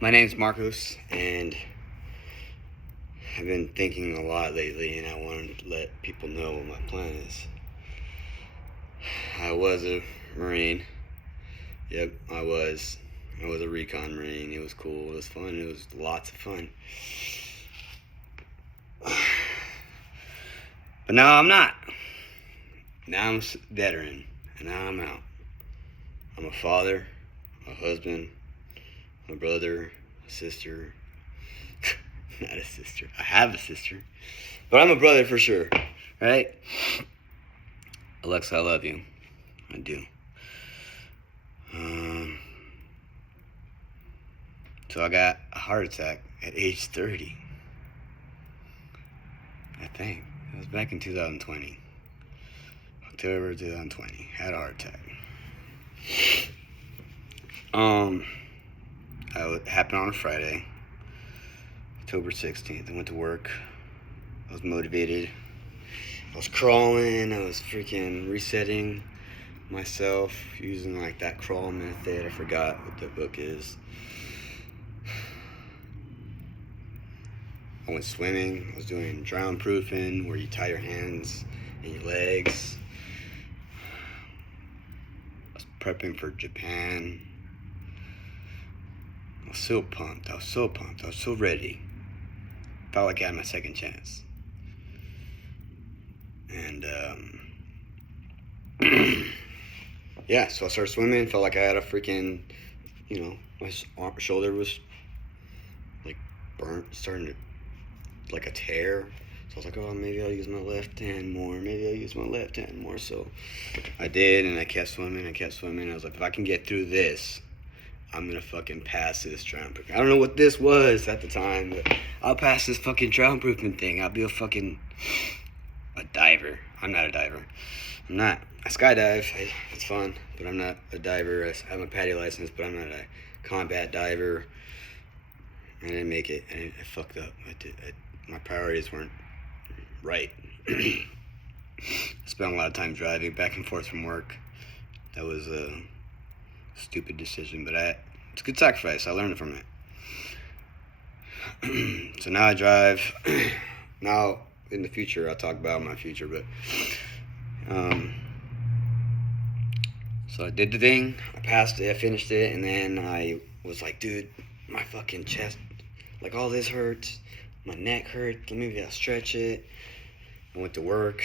My name's Marcos, and I've been thinking a lot lately, and I wanted to let people know what my plan is. I was a Marine. Yep, I was. I was a recon Marine. It was cool. It was fun. It was lots of fun. But now I'm not. Now I'm a veteran, and now I'm out. I'm a father, a husband, a brother, a sister. Not a sister. I have a sister. But I'm a brother for sure. Right? Alexa, I love you. I do. So I got a heart attack at age 30. I think. It was back in 2020. October 2020. Had a heart attack. It happened on a Friday, October 16th. I went to work. I was motivated. I was crawling. I was freaking resetting myself using like that crawl method. I forgot what the book is. I went swimming. I was doing drown proofing, where you tie your hands and your legs. I was prepping for Japan. I was so pumped. I was so ready. Felt like I had my second chance. And yeah, so I started swimming. Felt like I had a freaking, my shoulder was like burnt, starting to like a tear. So I was like, oh, maybe I'll use my left hand more. So I did, and I kept swimming. I was like, if I can get through this, I'm gonna fucking pass this drown proofing. I don't know what this was at the time, but I'll pass this fucking drown proofing thing. I'll be a diver. I'm not a diver. I'm not. I skydive. It's fun, but I'm not a diver. I have a PADI license, but I'm not a combat diver. I didn't make it. I fucked up. My priorities weren't right. I spent a lot of time driving back and forth from work. That was a stupid decision, but it's a good sacrifice. I learned from it. So now I drive. Now, in the future, I'll talk about my future, but so I did the thing. I passed it. I finished it, and then I was like, dude, my fucking chest, like all this hurts. My neck hurt. Maybe I'll stretch it. I went to work.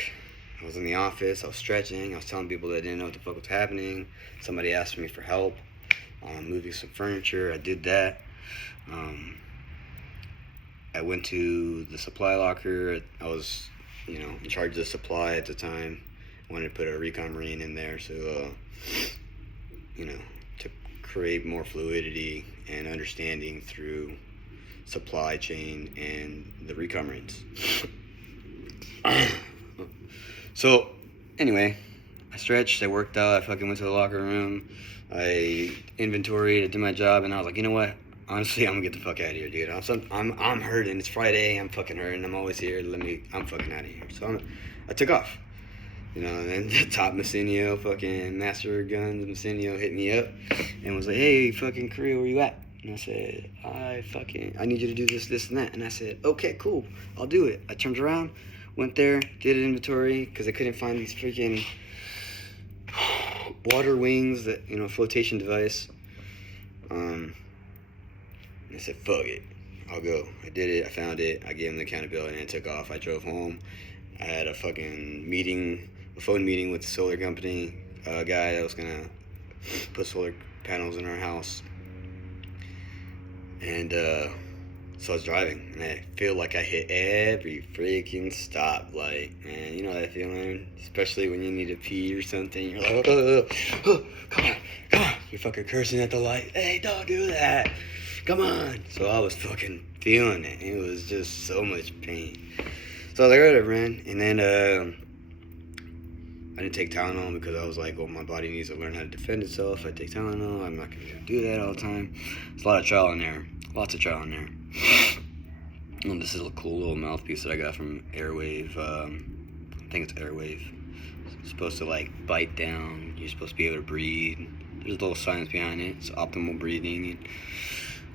I was in the office. I was stretching. I was telling people that I didn't know what the fuck was happening. Somebody asked me for help moving some furniture. I did that. I went to the supply locker. I was, in charge of the supply at the time. I wanted to put a recon Marine in there, so, to create more fluidity and understanding through supply chain and the recon Marines. So, anyway, I stretched, I worked out, I fucking went to the locker room, I inventoried, I did my job, and I was like, you know what? Honestly, I'm gonna get the fuck out of here, dude. I'm hurting. It's Friday. I'm fucking hurting. I'm always here. I'm fucking out of here. So I took off. And then the top Messinio, fucking Master of Guns Messinio hit me up and was like, hey, fucking Korea, where you at? And I said, I need you to do this, this, and that. And I said, okay, cool. I'll do it. I turned around, went there, did an inventory, because I couldn't find these freaking water wings, that, flotation device. I said, fuck it. I'll go. I did it. I found it. I gave him the accountability, and I took off. I drove home. I had a fucking phone meeting with the solar company guy that was going to put solar panels in our house. And so I was driving, and I feel like I hit every freaking stoplight, man. You know that feeling? Especially when you need to pee or something. You're like, come on. You're fucking cursing at the light. Hey, don't do that. Come on. So I was fucking feeling it. It was just so much pain. So I was like, whatever, man. And then I didn't take Tylenol because I was like, well, my body needs to learn how to defend itself. If I take Tylenol, I'm not going to do that all the time. It's a lot of trial and error. Lots of trial and error. And this is a cool little mouthpiece that I got from Airwave. I think it's Airwave. It's supposed to like bite down. You're supposed to be able to breathe. there's a little science behind it. It's optimal breathing and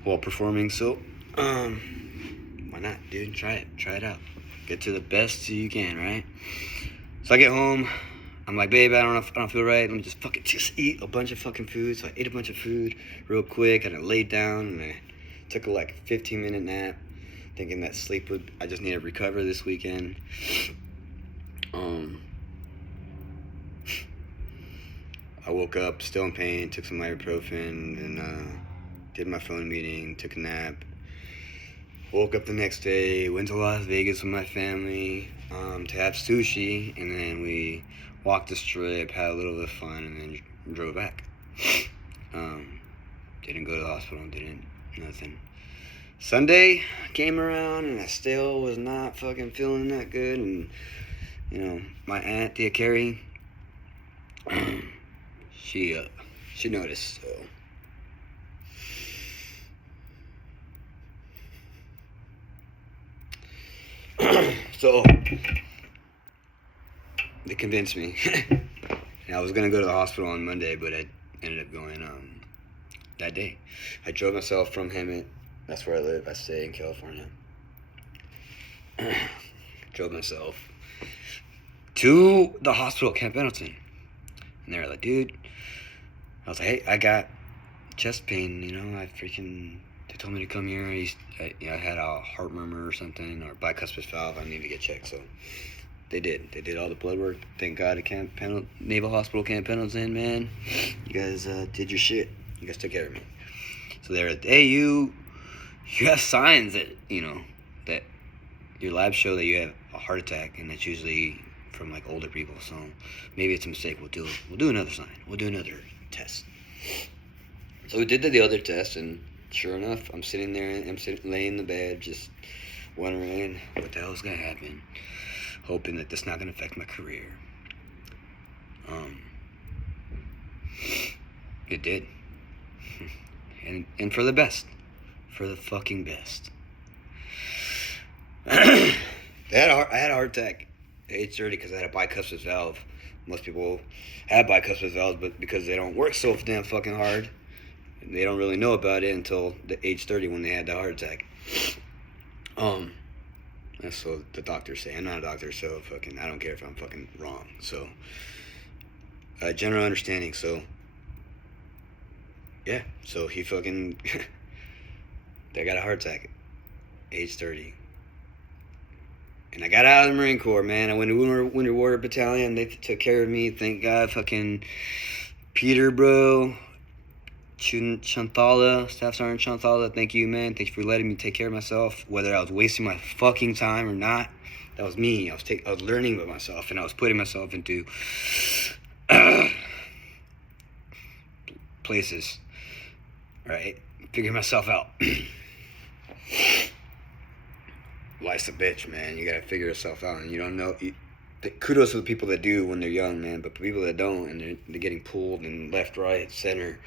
while performing. So, why not, dude? Try it out. Get to the best you can, right? So I get home. I'm like, babe, I don't feel right. Let me just eat a bunch of fucking food. So I ate a bunch of food real quick, and I laid down, and I took a 15-minute nap, thinking that I just need to recover this weekend. I woke up still in pain, took some ibuprofen, and did my phone meeting, took a nap. Woke up the next day, went to Las Vegas with my family to have sushi, and then we walked the strip, had a little bit of fun, and then drove back. Didn't go to the hospital, nothing. Sunday came around, and I still was not fucking feeling that good, and, my aunt, Tia Carrie, she noticed, so they convinced me. And I was gonna go to the hospital on Monday, but I ended up going that day. I drove myself from Hemet. That's where I live. I stay in California. Drove myself to the hospital at Camp Pendleton, and they were like, dude. I was like, hey, I got chest pain. They told me to come here. I had a heart murmur or something, or bicuspid valve. I need to get checked. So they did. They did all the blood work. Thank God at Naval Hospital Camp Pendleton, man. You guys did your shit. You guys took care of me. So they were like, hey, you have signs that, that your labs show that you have a heart attack, and that's usually from older people. So maybe it's a mistake. We'll do another sign. We'll do another test. So we did the other test, and sure enough, I'm sitting there, laying in the bed, just wondering what the hell is gonna happen, hoping that this is not gonna affect my career. It did, and for the best, for the fucking best. I had a heart attack at age 30 because I had a bicuspid valve. Most people have bicuspid valves, but because they don't work so damn fucking hard, they don't really know about it until the age 30 when they had the heart attack. That's what the doctors say. I'm not a doctor, so I don't care if I'm fucking wrong. So, general understanding. So, yeah. So he they got a heart attack, age 30. And I got out of the Marine Corps, man. I went to Winter Warrior Battalion. They took care of me. Thank God. Fucking Peter, bro. Chanthala, Staff Sergeant Chanthala. Thank you, man. Thank you for letting me take care of myself. Whether I was wasting my fucking time or not, that was me. I was learning about myself, and I was putting myself into places, right? Figuring myself out. Life's a bitch, man. You gotta figure yourself out, and you don't know. Kudos to the people that do when they're young, man. But people that don't, and they're getting pulled and left, right, center,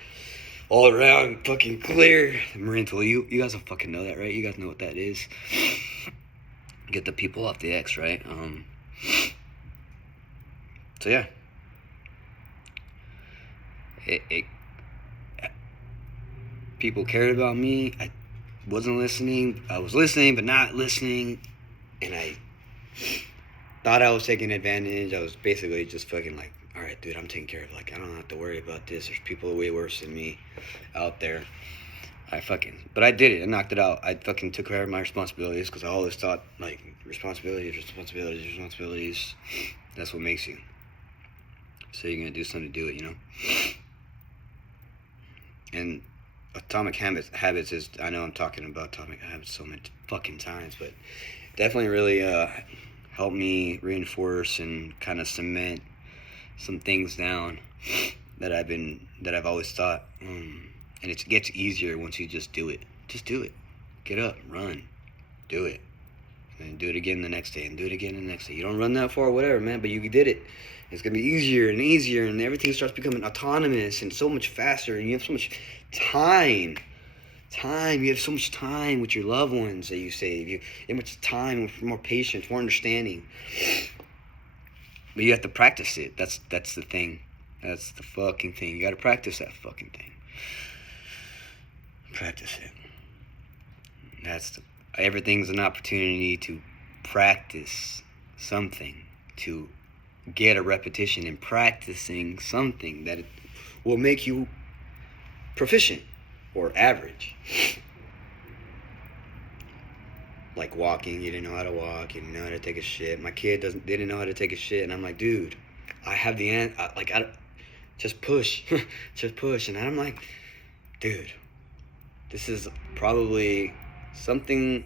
all around, fucking clear. The Marines, well, you guys will fucking know that, right? You guys know what that is. Get the people off the X, right? So yeah, people cared about me. I wasn't listening. I was listening, but not listening. And I thought I was taking advantage. I was basically just fucking all right, dude, I'm taking care of I don't have to worry about this. There's people way worse than me out there. But I did it. I knocked it out. I fucking took care of my responsibilities because I always thought, responsibilities. That's what makes you. So you're going to do something to do it, And Atomic Habits is, I know I'm talking about Atomic Habits so many fucking times, but definitely really helped me reinforce and kind of cement some things down that I've always thought. And it gets easier once you just do it. Just do it. Get up, run, do it. And do it again the next day, and do it again the next day. You don't run that far, whatever, man, but you did it. It's going to be easier and easier, and everything starts becoming autonomous and so much faster, and you have so much time. You have so much time with your loved ones that you save. You have much time, more patience, more understanding. But you have to practice it. That's the thing. That's the fucking thing. You gotta practice that fucking thing. Practice it. Everything's an opportunity to practice something, to get a repetition in practicing something that will make you proficient or average. Like walking, you didn't know how to walk, you didn't know how to take a shit. My kid didn't know how to take a shit, and I'm like, dude, I have the end. Just push, just push, and I'm like, dude, this is probably something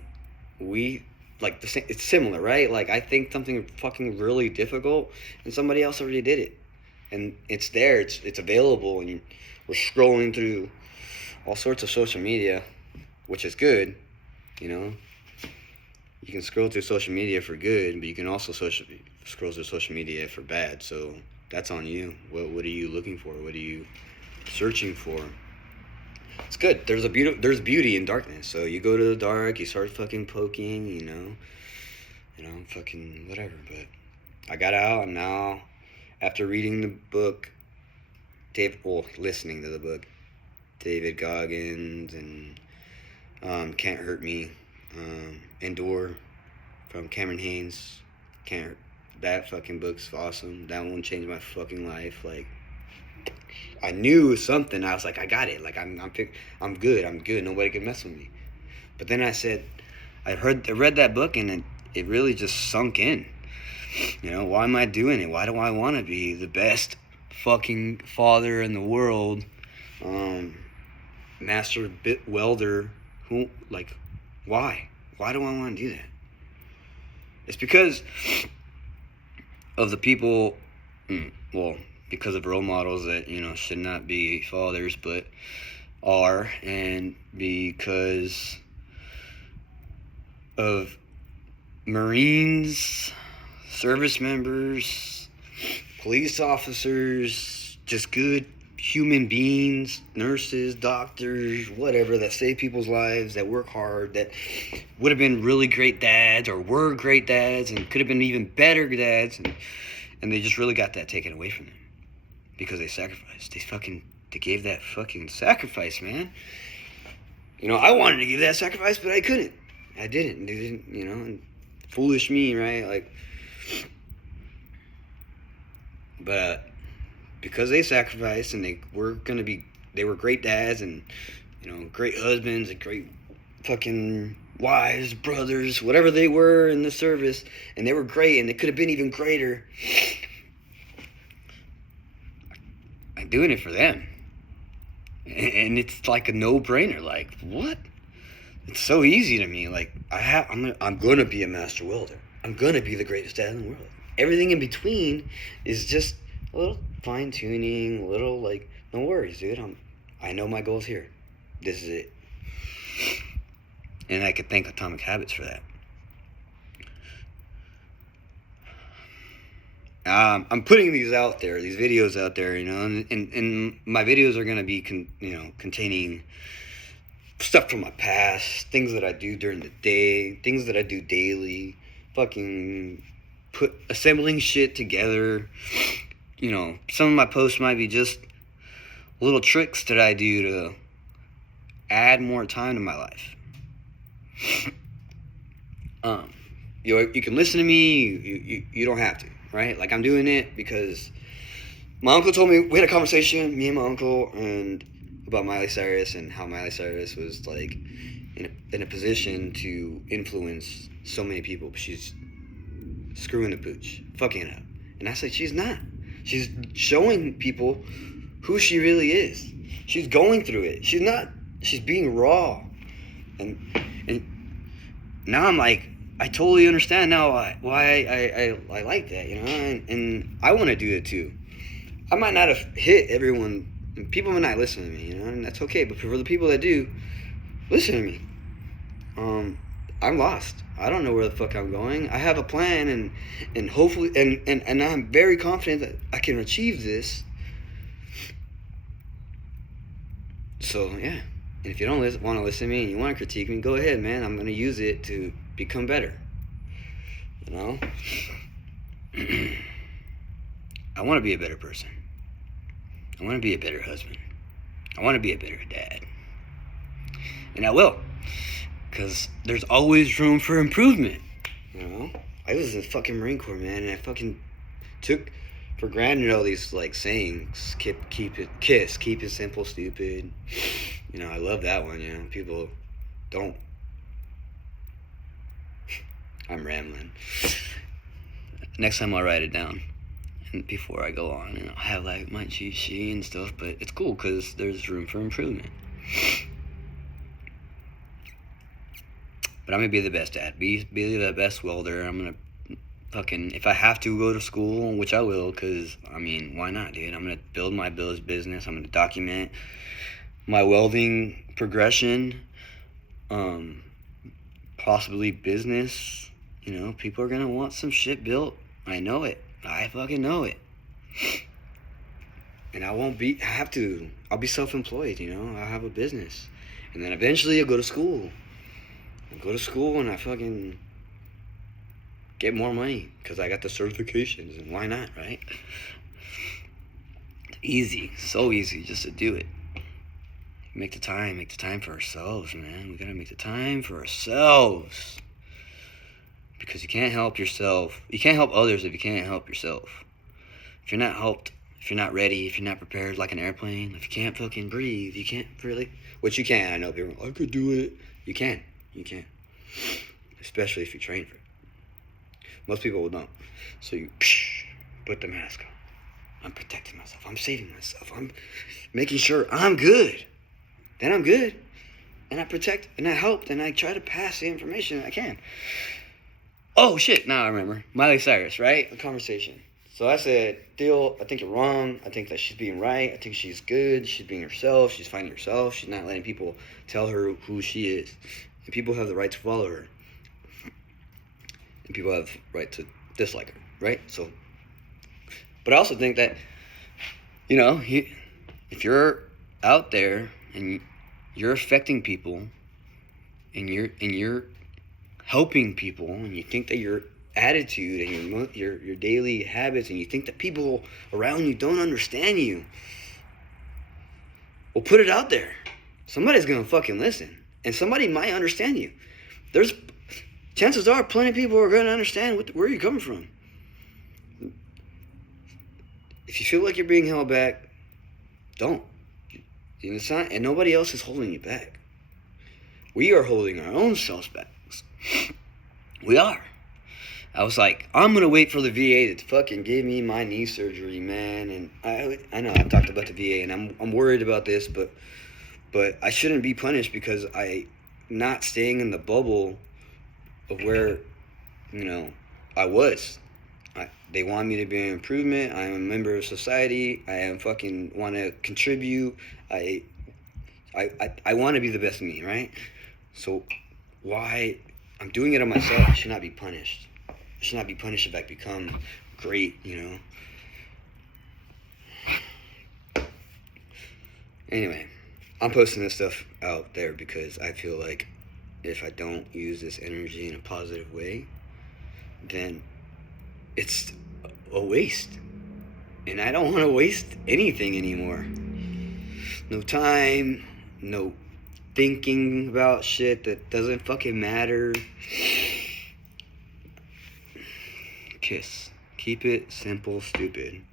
we like. It's similar, right? Like I think something fucking really difficult, and somebody else already did it, and it's there. It's available, and we're scrolling through all sorts of social media, which is good, you know. You can scroll through social media for good, but you can also scroll through social media for bad. So that's on you. What are you looking for? What are you searching for? It's good. There's beauty in darkness. So you go to the dark, you start fucking poking, you know, fucking whatever. But I got out, and now after reading the book, listening to the book, David Goggins and Can't Hurt Me. Endure from Cameron Haynes. That fucking book's awesome. That one changed my fucking life. Like I knew something. I was like, I got it. Like I'm good. Nobody can mess with me. But then I read that book, and it really just sunk in. You know, why am I doing it? Why do I want to be the best fucking father in the world? Master welder. Why? Why do I want to do that? It's because of the people, because of role models that, you know, should not be fathers, but are, and because of Marines, service members, police officers, just good human beings, nurses, doctors, whatever, that save people's lives, that work hard, that would have been really great dads or were great dads and could have been even better dads, and they just really got that taken away from them because they sacrificed. They gave that fucking sacrifice, man. You know, I wanted to give that sacrifice, but I couldn't. I didn't, you know, and foolish me, right? Like, but because they sacrificed, and they were great dads, and, you know, great husbands, and great fucking wives, brothers, whatever they were in the service, and they were great, and they could have been even greater. I'm doing it for them, and it's like a no-brainer. Like, what? It's so easy to me. Like, I'm gonna be a master welder. I'm gonna be the greatest dad in the world. Everything in between is just a little fine-tuning, a little, like, no worries, dude. I know my goal's here. This is it. And I could thank Atomic Habits for that. I'm putting these out there, these videos out there, you know, and my videos are going to be, containing stuff from my past, things that I do during the day, things that I do daily, fucking assembling shit together. You know, some of my posts might be just little tricks that I do to add more time to my life. You can listen to me, you don't have to, right? Like, I'm doing it because my uncle told me, we had a conversation, me and my uncle, and about Miley Cyrus, and how Miley Cyrus was, like, in a position to influence so many people, but she's screwing the pooch, fucking it up. And I said, she's not. She's showing people who she really is. She's going through it. She's not. She's being raw. And now I'm like, I totally understand now why I like that, you know? And I want to do it too. I might not have hit everyone. And people might not listen to me, you know? And that's okay. But for the people that do, listen to me. I'm lost. I don't know where the fuck I'm going. I have a plan, and hopefully, and I'm very confident that I can achieve this. So, yeah. And if you don't want to listen to me and you want to critique me, go ahead, man. I'm going to use it to become better. You know? I want to be a better person. I want to be a better husband. I want to be a better dad. And I will. Because there's always room for improvement. You know? I was in the fucking Marine Corps, man, and I fucking took for granted all these, like, sayings. Keep it simple, stupid. You know, I love that one, you know. People don't. I'm rambling. Next time I'll write it down. And before I go on, and I'll have, like, my cheat sheet and stuff, but it's cool because there's room for improvement. But I'm gonna be the best dad. Be the best welder. I'm gonna fucking, if I have to go to school, which I will, because, I mean, why not, dude? I'm gonna build my business. I'm gonna document my welding progression, possibly business. You know, people are gonna want some shit built. I know it. I fucking know it. And I'll be self-employed, you know? I'll have a business. And then eventually I'll go to school. And I fucking get more money because I got the certifications, and why not, right? It's easy, so easy just to do it. Make the time for ourselves, man. We gotta make the time for ourselves. Because you can't help yourself. You can't help others if you can't help yourself. If you're not helped, if you're not ready, if you're not prepared like an airplane, if you can't fucking breathe, you can't really, which you can. I know people are like, I could do it. You can. Especially if you train for it. Most people don't. So you put the mask on. I'm protecting myself. I'm saving myself. I'm making sure I'm good. Then I'm good. And I protect and I help and I try to pass the information I can. Oh shit, now I remember. Miley Cyrus, right? The conversation. So I said, Theo, I think you're wrong. I think that she's being right. I think she's good. She's being herself. She's finding herself. She's not letting people tell her who she is. And people have the right to follow her. And people have the right to dislike her, right? So, but I also think that, you know, if you're out there and you're affecting people and you're helping people, and you think that your attitude and your daily habits, and you think that people around you don't understand you, well, put it out there. Somebody's gonna fucking listen. And somebody might understand you. There's chances are plenty of people are going to understand where you're coming from. If you feel like you're being held back, don't. It's not, and nobody else is holding you back. We are holding our own selves back. We are. I was like, I'm going to wait for the VA to fucking give me my knee surgery, man. And I know I've talked about the VA, and I'm worried about this, but I shouldn't be punished because I'm not staying in the bubble of where, you know, I was. They want me to be an improvement. I am a member of society. I am fucking want to contribute. I want to be the best of me, right? So why I'm doing it on myself, I should not be punished. I should not be punished if I become great, you know? Anyway. I'm posting this stuff out there because I feel like if I don't use this energy in a positive way, then it's a waste. And I don't want to waste anything anymore. No time, no thinking about shit that doesn't fucking matter. Kiss. Keep it simple, stupid.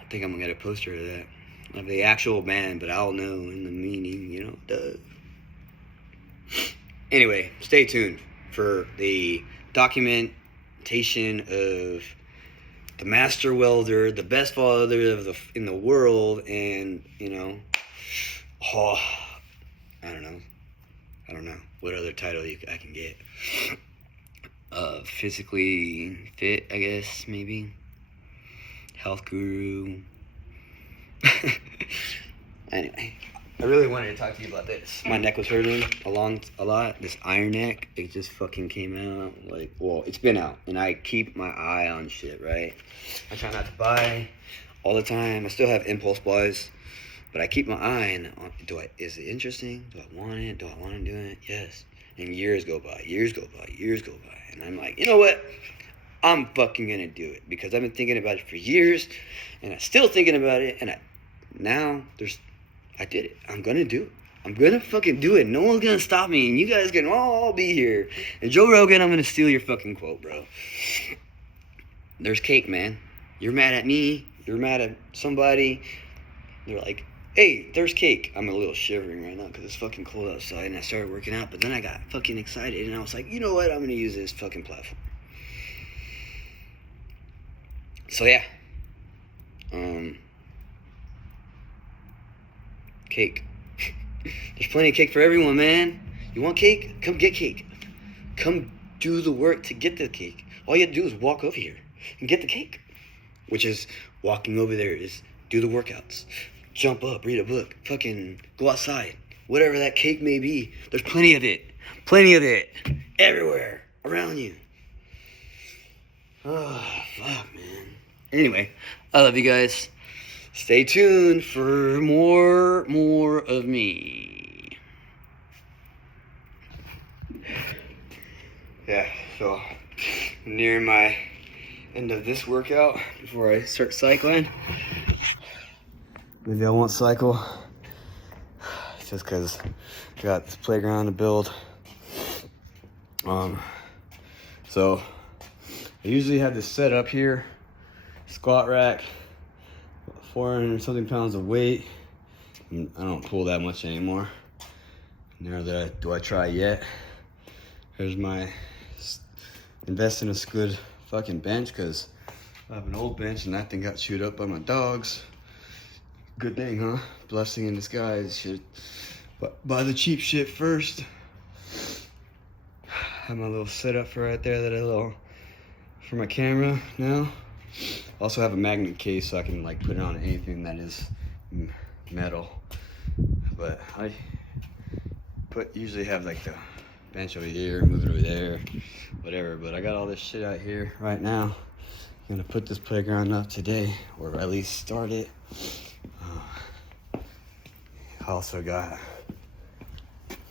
I think I'm gonna get a poster of that. Of the actual band, but I'll know in the meaning, you know, duh. Anyway, stay tuned for the documentation of the master welder, the best welder in the world, and, you know, I don't know what other title I can get. Physically fit, I guess, maybe. Health guru. Anyway, I really wanted to talk to you about this. My neck was hurting a lot. This iron neck, it just fucking came out. Like, well, it's been out, and I keep my eye on shit, right? I try not to buy all the time. I still have impulse buys, but I keep my eye on. Is it interesting? Do I want it? Do I want to do it? Yes. And years go by, and I'm like, you know what? I'm fucking gonna do it because I've been thinking about it for years, and I'm still thinking about it. And I did it. I'm gonna do it. I'm gonna fucking do it. No one's gonna stop me, and you guys can all be here. And Joe Rogan, I'm gonna steal your fucking quote, bro. There's cake, man. You're mad at me. You're mad at somebody. They're like, hey, there's cake. I'm a little shivering right now because it's fucking cold outside, and I started working out. But then I got fucking excited, and I was like, you know what? I'm gonna use this fucking platform. So yeah. Cake. There's plenty of cake for everyone, man. You want cake? Come get cake. Come do the work to get the cake. All you have to do is walk over here and get the cake. Which is, walking over there is do the workouts. Jump up, read a book, fucking go outside. Whatever that cake may be. There's plenty of it. Plenty of it. Everywhere. Around you. Oh, fuck, man. Anyway, I love you guys. Stay tuned for more of me. Yeah, so I'm nearing my end of this workout before I start cycling. Maybe I won't cycle just because I got this playground to build. So I usually have this set up here, squat rack, 400 something pounds of weight. I don't pull that much anymore. Never that do I try yet. Here's my invest in a good fucking bench because I have an old bench and that thing got chewed up by my dogs. Good thing, huh? Blessing in disguise. Should buy the cheap shit first. Have my little setup for right there for my camera now. Also have a magnet case so I can like put it on anything that is metal. But I usually have like the bench over here, move it over there, whatever. But I got all this shit out here right now. I'm gonna put this playground up today, or at least start it. I also got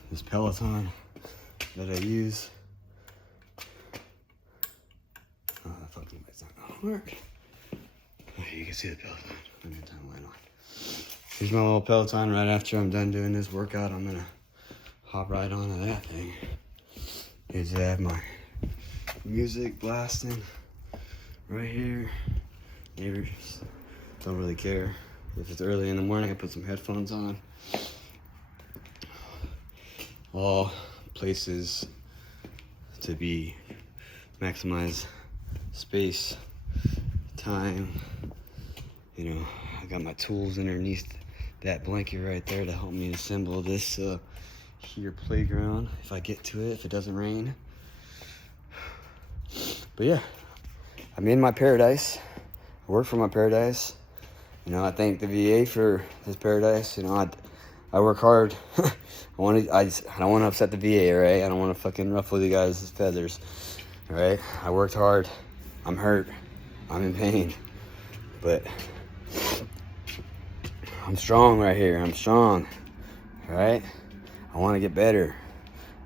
this Peloton that I use. Oh, that fucking light's not gonna work. Oh, you can see the Peloton. I'm gonna turn the light on. Here's my little Peloton. Right after I'm done doing this workout, I'm gonna hop right onto that thing. Is I have my music blasting right here. Neighbors don't really care. If it's early in the morning, I put some headphones on. All places to be maximize space, time. You know, I got my tools underneath that blanket right there to help me assemble this here playground if I get to it, if it doesn't rain. But yeah, I'm in my paradise. I work for my paradise. You know, I thank the VA for this paradise. You know, I work hard. I don't want to upset the VA, right? I don't want to fucking ruffle you guys' feathers, right? I worked hard. I'm hurt. I'm in pain. But I'm strong right here. I'm strong, right? I want to get better.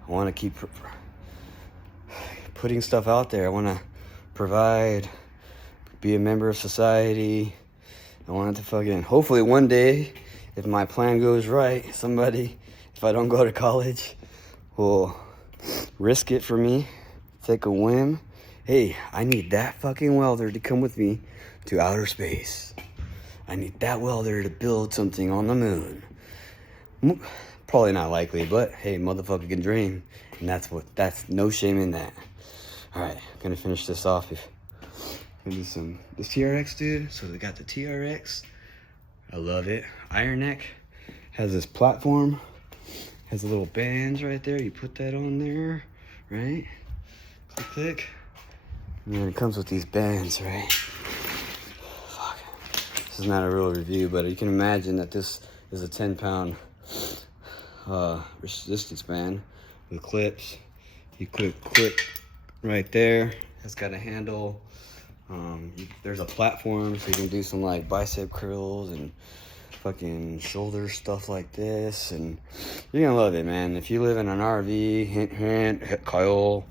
I want to keep putting stuff out there. I want to provide, be a member of society. I want to fucking, hopefully one day, if my plan goes right, somebody, if I don't go to college, will risk it for me, take a whim. Hey, I need that fucking welder to come with me to outer space. I need that welder to build something on the moon. Probably not likely, but hey, motherfucker can dream. And that's no shame in that. All right, gonna finish this off. Gonna do this TRX, dude. So they got the TRX. I love it. Iron Neck has this platform. Has the little bands right there. You put that on there, right? Click, click. And then it comes with these bands, right? Fuck. This is not a real review, but you can imagine that this is a 10-pound resistance band with clips. You click right there. It's got a handle. There's a platform so you can do some like bicep curls and fucking shoulder stuff like this, and you're gonna love it, man. If you live in an RV, hint, Kyle,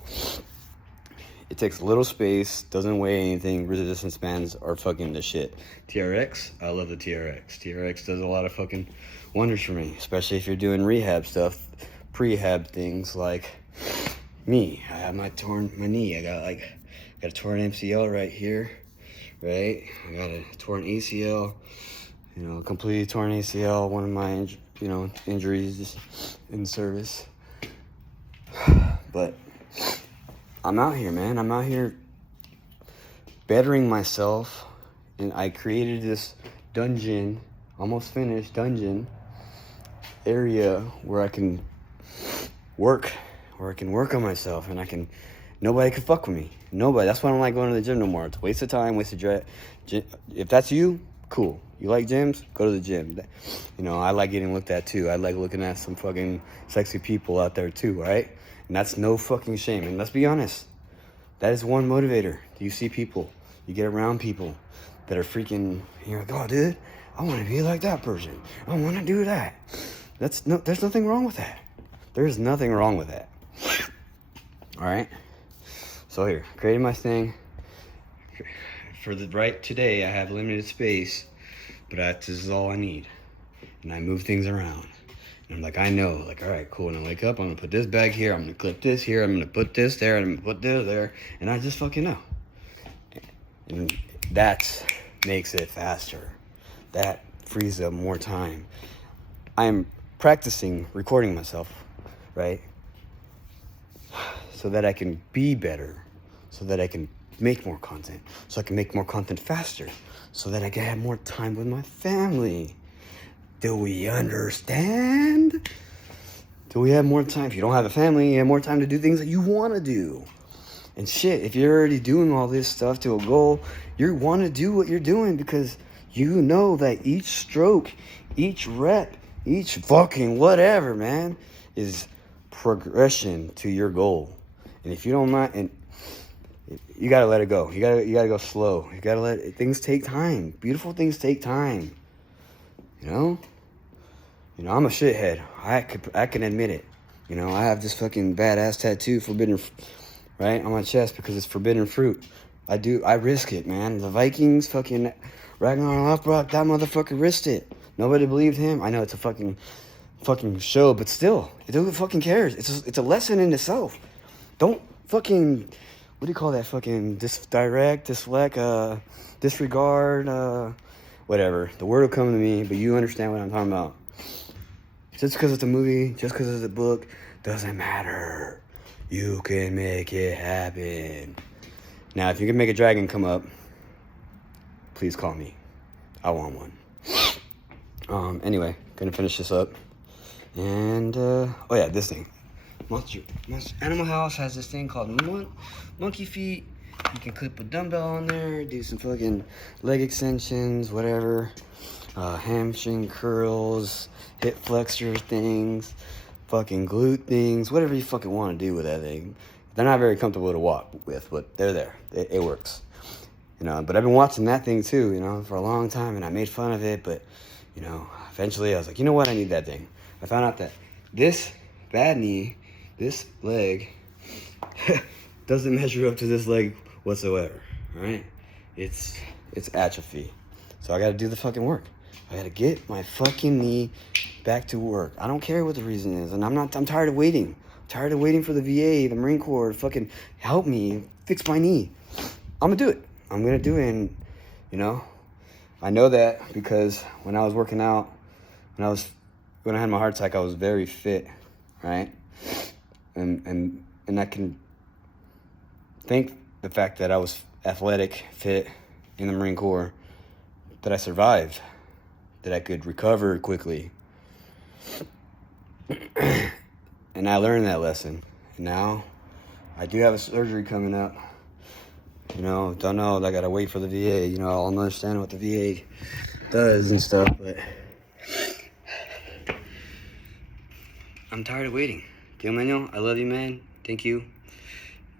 It takes little space, doesn't weigh anything. Resistance bands are fucking the shit. TRX, I love the TRX. TRX does a lot of fucking wonders for me, especially if you're doing rehab stuff, prehab things like me. I have my knee. I got a torn MCL right here, right? I got a torn ACL, completely torn ACL. One of my, injuries in service. But I'm out here, man. I'm out here bettering myself, and I created this dungeon, almost finished dungeon area where I can work on myself, and nobody can fuck with me. Nobody. That's why I don't like going to the gym no more. It's a waste of time, waste of dread. If that's you, cool. You like gyms? Go to the gym. I like getting looked at too. I like looking at some fucking sexy people out there too, right? And that's no fucking shame. And let's be honest, that is one motivator. You see people, you get around people that are freaking, you're like, oh, dude, I want to be like that person. I want to do that. There's nothing wrong with that. There's nothing wrong with that. All right. So here, created my thing. For the right today, I have limited space, but this is all I need. And I move things around. And I'm like, I know, all right, cool. And I wake up, I'm gonna put this bag here, I'm gonna clip this here, I'm gonna put this there, and I'm gonna put this there, and I just fucking know. And that makes it faster. That frees up more time. I'm practicing recording myself, right? So that I can be better, so that I can make more content, so I can make more content faster, so that I can have more time with my family. Do we understand? Do we have more time? If you don't have a family, you have more time to do things that you want to do. And shit, if you're already doing all this stuff to a goal, you want to do what you're doing because you know that each stroke, each rep, each fucking whatever, man, is progression to your goal. And if you don't mind, and you gotta let it go. You gotta go slow. You gotta let things take time. Beautiful things take time. I'm a shithead. I can admit it. I have this fucking badass tattoo, forbidden, right, on my chest because it's forbidden fruit. I risk it, man. The Vikings, fucking Ragnar Lothbrok, that motherfucker risked it. Nobody believed him. I know it's a fucking show, but still, who fucking cares? It's a lesson in itself. Don't fucking, what do you call that? Fucking disregard, whatever. The word will come to me, but you understand what I'm talking about. Just because it's a movie, just because it's a book, doesn't matter. You can make it happen. Now, if you can make a dragon come up, please call me. I want one. Anyway, gonna finish this up. And, this thing. Monster Animal House has this thing called monkey feet. You can clip a dumbbell on there, do some fucking leg extensions, whatever. Hamstring curls, hip flexor things, fucking glute things, whatever you fucking want to do with that thing. They're not very comfortable to walk with, but they're there. It works. But I've been watching that thing too, for a long time, and I made fun of it, but, eventually I was like, you know what, I need that thing. I found out that this bad knee, this leg, doesn't measure up to this leg whatsoever, all right? It's atrophy. So I gotta do the fucking work. I gotta get my fucking knee back to work. I don't care what the reason is, and I'm tired of waiting. I'm tired of waiting for the VA, the Marine Corps to fucking help me fix my knee. I'm gonna do it. I'm gonna do it, and, I know that because when I was working out, when I had my heart attack, I was very fit, right? And I can thank the fact that I was athletic, fit in the Marine Corps, that I survived, that I could recover quickly. And I learned that lesson. And now I do have a surgery coming up. Don't know, I gotta wait for the VA. I'll understand what the VA does and stuff, but I'm tired of waiting. Tio Manuel, I love you, man. Thank you.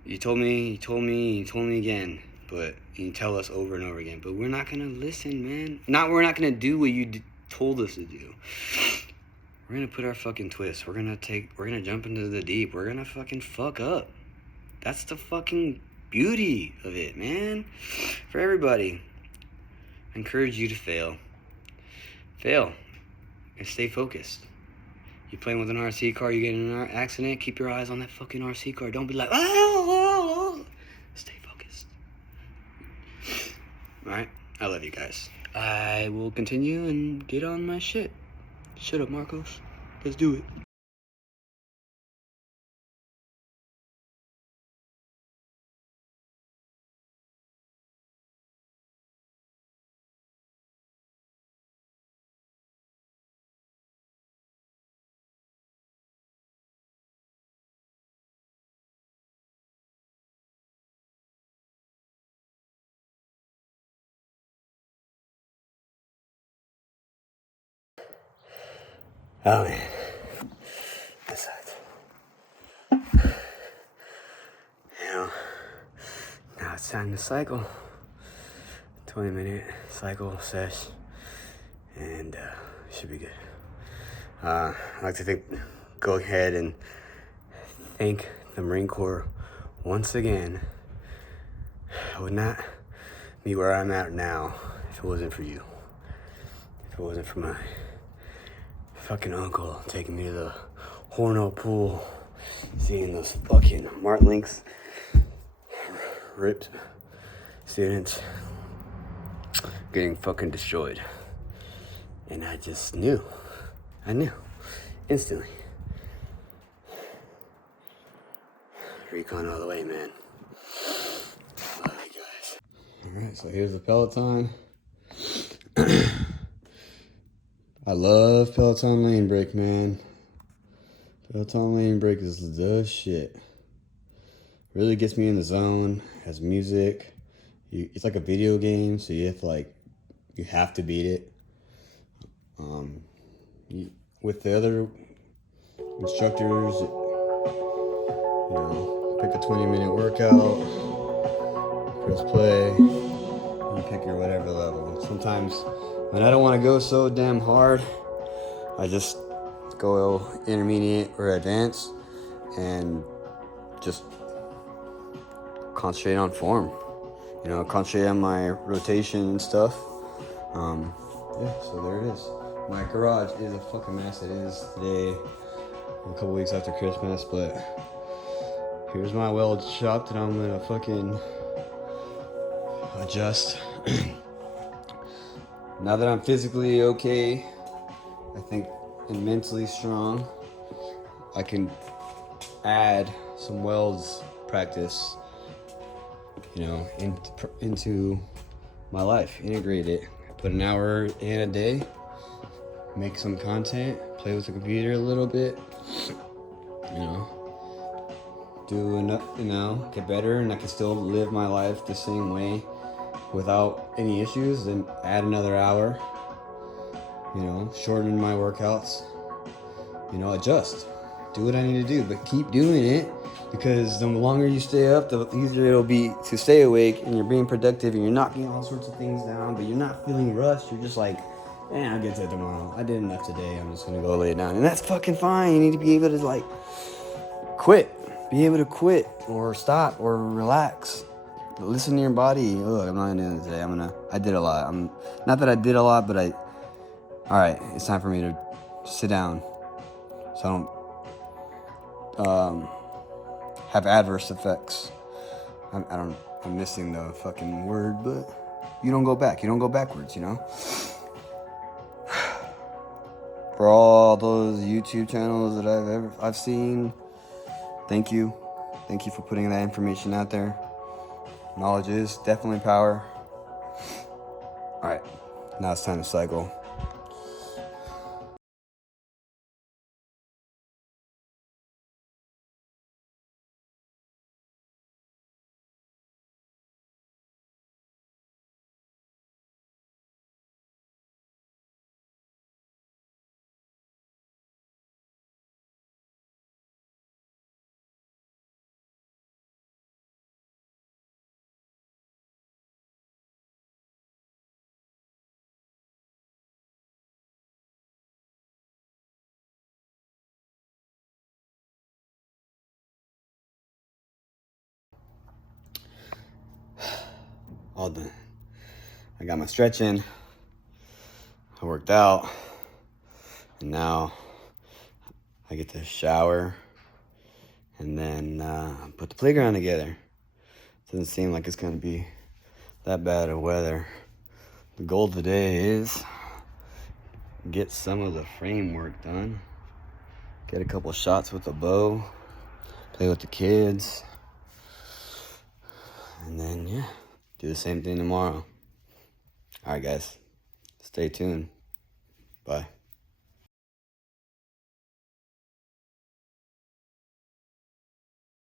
You told me again, but you tell us over and over again. But we're not gonna listen, man. We're not gonna do what you told us to do. We're gonna put our fucking twist. We're gonna jump into the deep. We're gonna fucking fuck up. That's the fucking beauty of it, man. For everybody, I encourage you to fail. Fail and stay focused. You're playing with an RC car, you get in an accident, keep your eyes on that fucking RC car. Don't be like, oh. Stay focused. Alright? I love you guys. I will continue and get on my shit. Shut up, Marcos. Let's do it. Oh man. That sucks. You know, now it's time to cycle. 20-minute cycle sesh. And should be good. I'd like to go ahead and thank the Marine Corps once again. I would not be where I'm at now if it wasn't for you. If it wasn't for my fucking uncle taking me to the Horno pool, seeing those fucking Martlinks, ripped students getting fucking destroyed. And I just knew. I knew. Instantly. Recon all the way, man. Love you guys. Alright, so here's the Peloton. I love Peloton lane break, man. Peloton lane break is the shit. Really gets me in the zone. Has music. It's like a video game, so you have to beat it. With the other instructors, pick a 20-minute workout, press play, you pick your whatever level. Sometimes when I don't want to go so damn hard, I just go intermediate or advanced and just concentrate on form. Concentrate on my rotation and stuff. So there it is. My garage is a fucking mess. It is today, a couple weeks after Christmas, but here's my weld shop that I'm gonna fucking adjust. Now that I'm physically okay, I think, and mentally strong, I can add some welds practice, into my life, integrate it. Put an hour in a day, make some content, play with the computer a little bit, do enough, get better, and I can still live my life the same way without any issues. Then add another hour, shorten my workouts, adjust, do what I need to do, but keep doing it, because the longer you stay up, the easier it'll be to stay awake, and you're being productive, and you're knocking all sorts of things down, but you're not feeling rushed. You're just like, I'll get to it tomorrow. I did enough today. I'm just gonna go lay it down, and that's fucking fine. You need to be able to quit, be able to quit or stop or relax. Listen to your body. Look, I'm not gonna do it today. I did a lot. Not that I did a lot, but all right, it's time for me to sit down so I don't have adverse effects. I'm missing the fucking word, but you don't go back. You don't go backwards, For all those YouTube channels that I've seen, thank you. Thank you for putting that information out there. Knowledge is definitely power. All right, now it's time to cycle. all done. I got my stretch in. I worked out. And now I get to shower and then put the playground together. Doesn't seem like it's gonna be that bad of weather. The goal today is get some of the framework done. Get a couple shots with the bow. Play with the kids. And then, yeah, do the same thing tomorrow. All right, guys. Stay tuned. Bye.